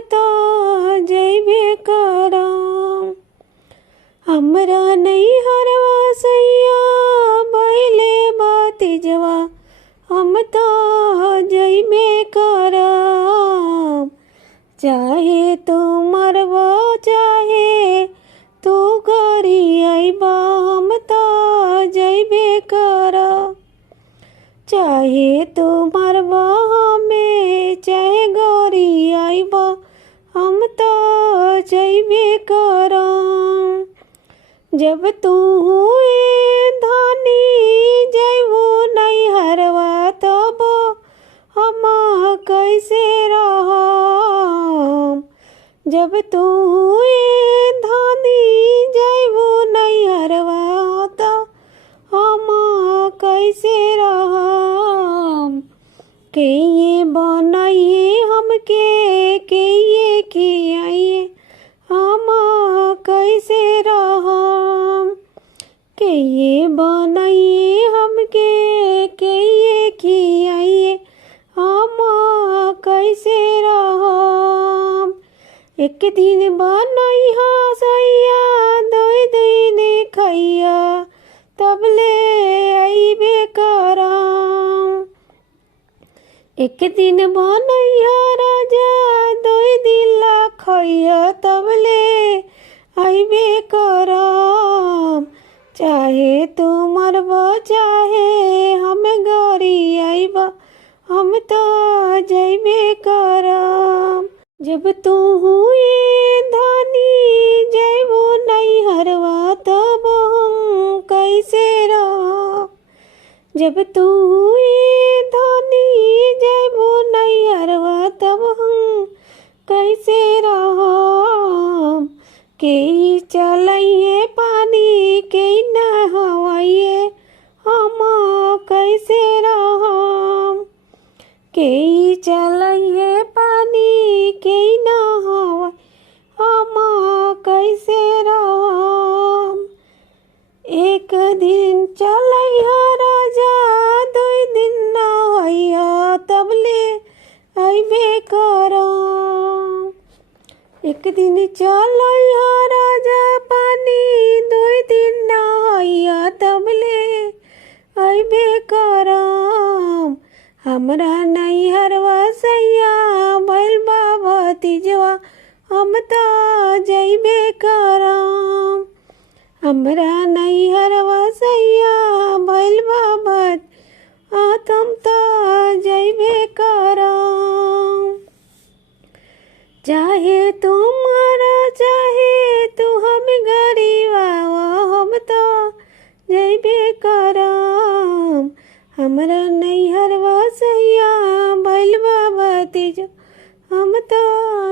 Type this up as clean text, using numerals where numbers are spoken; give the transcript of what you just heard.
तो जइबे करम। हमरा नैहरवा सैया भइले भतीजवा, हम तो जइबे करम। चाहे तू मरबो चाहे तू गरी अइबा, हम तो जइबे करम। चाहे तू मरबा हमें चाहे गरी अइबा, हम तो जइबे करम। जब तू हुए धानी जइबू नैहरवा, तब हम कैसे रहम। जब तू हुए धानी जइबू नैहरवा, तो हम कैसे रहम। के ये बनाइए हमके, के ये खियाइए, हम कैसे रहम। के ये बनाइए हमके, के ये खियाइए, हम कैसे रहम। एक दिन बनैहा सैया, दुई दिन खैया, तब ले अइबे करम। एक दिन बनैहा राजा, दुई दिन ला खैया, तब ले अइबे करम। चाहे तू मरबा चाहे हम गरी अइबा, हम तो जइबे करम। जब तू हुए धानी जइबू नैहरवा, तब हम कैसे रहम। जब तू हुए धानी जइबू नैहरवा, तब हम कैसे रहम। के चलइए पानी के नहवाइए, हम कैसे रहम। के चलइए पानी के नहवाइए, हम कैसे रहम। एक दिन चलइहा राजा, दुई दिन नहइहा, तब ले अइबे करम। एक दिन चलइहा राजा पानी, दुई दिन नहइहा, तब ले अइबे करम। हमरा नैहरवा सैया भइल बा भतीजवा, हम तो जइबे करम। हमरा नैहरवा सैया भइल बा भतीजवा, हम तो जइबे करम। चाहे तू मरा चाहे तू हम गरीबा, हम तो जइबे करम। हमरा नैहरवा सैया भइल बा भतीजवा, हम तो